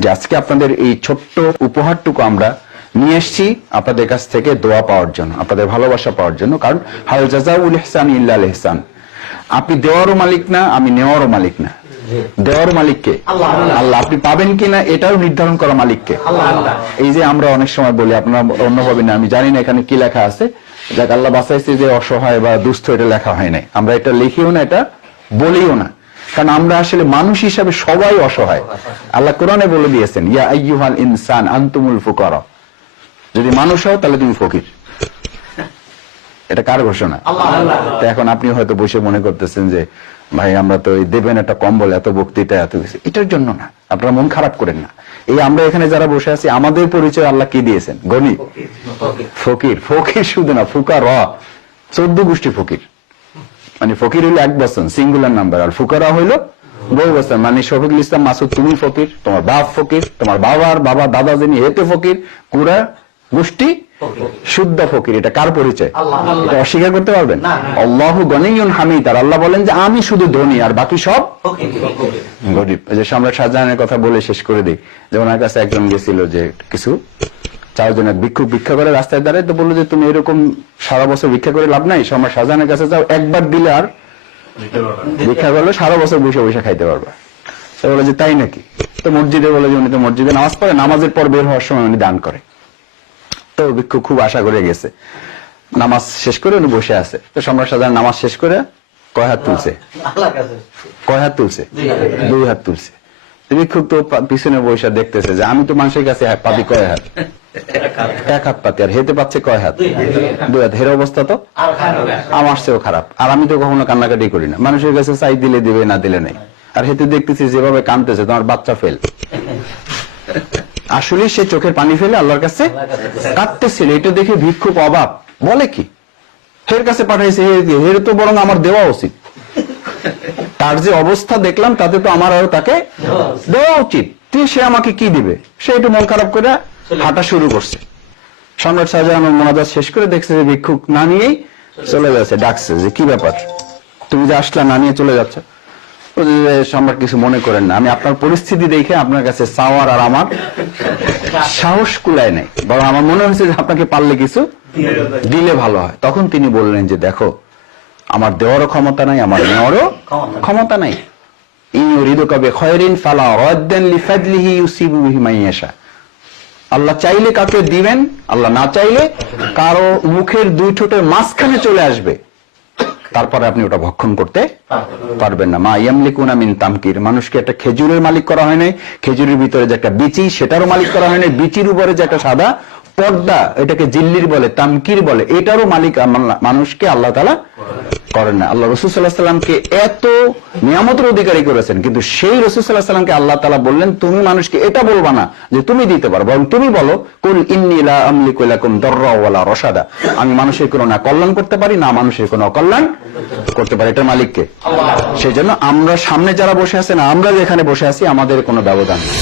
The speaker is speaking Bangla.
যে আজকে আপনাদের এই ছোট্ট উপহারটুকু আমরা নিয়ে এসেছি আপনাদের কাছ থেকে দোয়া পাওয়ার জন্য, আপনাদের ভালোবাসা পাওয়ার জন্য। কারণ হাল জাযাউল ইহসান ইল্লা আল ইহসান। আপনি দেওয়ারও মালিক না, আমি নেওয়ারও মালিক না। দেওয়ার মালিককে আল্লাহ, আপনি পাবেন কিনা এটাও নির্ধারণ করা মালিককে। এই যে আমরা অনেক সময় বলি, আপনারা অন্যভাবে না, আমি জানি না এখানে কি লেখা আছে, যাক আল্লাহ বাঁচাইছে যে অসহায় বা দুস্থ, এটা লেখা হয় নাই, আমরা এটা লিখিও না, এটা বলিও না, কারণ আমরা আসলে মানুষ হিসাবে সবাই অসহায়। আল্লাহ কোরআনে বলে দিয়েছেন, ইয়া আইয়ুহাল ইনসান আনতুমুল ফুকারা, যদি মানুষ হও তাহলে তুমি ফকির। এটা কার ঘোষণা? তো এখন আপনি হয়তো বসে মনে করতেছেন যে ভাই আমরা তো দেবেন একটা কম্বল, এত বক্তৃতা, এত কিছু, এটার জন্য না, আপনারা মন খারাপ করেন না। এই আমরা এখানে যারা বসে আছি, আমাদের পরিচয় আল্লাহ কি দিয়েছেন? গনি, ফকির। ফকির শুধু না, ফুকারা 14 গোষ্ঠী ফকির। মানে ফকির হইলো এক বচন, সিঙ্গুলার নাম্বার, আর ফুকারা হইলো বহু বচন। মানে শফিকুল ইসলাম মাসুদ তুমি ফকির, তোমার বাপ ফকির, তোমার বাবার বাবা দাদা যিনি হেতে ফকির, পুরা গোষ্ঠী শুদ্ধ ফকির। এটা কার পরিচয়? এটা অস্বীকার করতে পারবেন? আল্লাহু গনিয়ুন হামিদ। আর আল্লাহ বলেন যে আমি শুধু ধনী আর বাকি সব গরিব। যে সম্রাট শাহজাহানের কথা বলে শেষ করে দিই, যে ওনার কাছে একজন গেছিল যে কিছু চারজনের ভিক্ষা করে রাস্তায় দাঁড়ায়, তো বললো যে তুমি এরকম সারা বছর ভিক্ষা করে লাভ নাই, সম্রাট শাহজাহানের কাছে যাও, একবার দিলে আর ভিক্ষা করলে সারা বছর বসে বসে খাইতে পারবা। তো বলে যে তাই নাকি? তো মসজিদে বলে যে উনি তো মসজিদে নামাজ পড়ে, নামাজের পর বের হওয়ার সময় উনি দান করে। তো ভিক্ষু খুব আশা করে গেছে, নামাজ শেষ করে উনি বসে আছে। তো সম্রাট শাহজাহান নামাজ শেষ করে কয় হাত তুলছে? কয় হাত তুলছে? 2 হাত তুলছে। ভিক্ষুক তো পিছনে বসে দেখতেছে যে আমি তো মানুষের কাছে পাতি কয় হাত? 1 হাত পাতি, আর হেতে পাচ্ছে কয় হাত? 2 হাত। হের অবস্থা তো আমার চেয়েও খারাপ। আর আমি তো কখনো কান্নাকাটি করি না, মানুষের কাছে চাই দিলে দিবে, না দিলে নেই। আর হেতে দেখতেছি যেভাবে কাঁদতেছে, তোমার বাচ্চা ফেল। আসলে সে চোখের পানি ফেলে আল্লাহর কাছে কাঁদতেছিল। এটা দেখে ভিক্ষুক অবাক, বলে কি হের কাছে পাঠাইছে, হের তো বরং আমার দেওয়া উচিত। তার যে অবস্থা দেখলাম তাতে তো আমার আরো তাকে দেওয়া উচিত। সে আমাকে কি দিবে? সে একটু মন খারাপ করে হাঁটা শুরু করছে। সম্রাট শাহজাহান মোনাজাত শেষ করে দেখছে যে ভিক্ষুক না নিয়েই চলে যাচ্ছে। ডাকছে যে কি ব্যাপার, তুমি যে আসলা না নিয়ে চলে যাচ্ছ? সম্রাট কিছু মনে করেন না, আমি আপনার পরিস্থিতি দেখে আপনার কাছে চাওয়ার আর আমার সাহস কুলায় নাই, বরং আমার মনে হয়েছে যে আপনাকে পারলে কিছু দিলে ভালো হয়। তখন তিনি বললেন যে দেখো, আমার দেওয়ারও ক্ষমতা নাই, আমার নেওয়ারও ক্ষমতা নাই। আল্লাহ চাইলে কাকে দিবেন, আল্লাহ না চাইলে কারো মুখের 2 ঠোঁটের মাঝখানে চলে আসবে, তারপরে আপনি ওটা ভক্ষণ করতে পারবেন না। মা ইয়ামলিকুনা মিন তামকির। মানুষকে একটা খেজুরের মালিক করা হয় নাই, খেজুরের ভিতরে যে একটা বিচি সেটারও মালিক করা হয় নাই, বিচির উপরে যে একটা সাদা পর্দা, এটাকে জিল্লির বলে, তামকির বলে, এটারও মালিক মানুষকে আল্লাহ তাআলা করেন না। আল্লাহ রাসূল সাল্লাল্লাহু আলাইহি ওয়াসাল্লামকে এত নিয়ামতের অধিকারী করেছেন, কিন্তু সেই রাসূল সাল্লাল্লাহু আলাইহি ওয়াসাল্লামকে আল্লাহ তাআলা বললেন তুমি মানুষকে এটা বলবা না যে তুমি দিতে পারো, বরং তুমি বলো কুল ইন্নী লা আমলিকু লাকুম দাররা ওয়ালা রাশাদা। আমি মানুষের কোনো না কল্যাণ করতে পারি, না মানুষের কোনো অকল্যাণ করতে পারি। এটা মালিককে। সেই জন্য আমরা সামনে যারা বসে আছেন, আমরা যেখানে বসে আছি, আমাদের কোনো ব্যবধান নেই।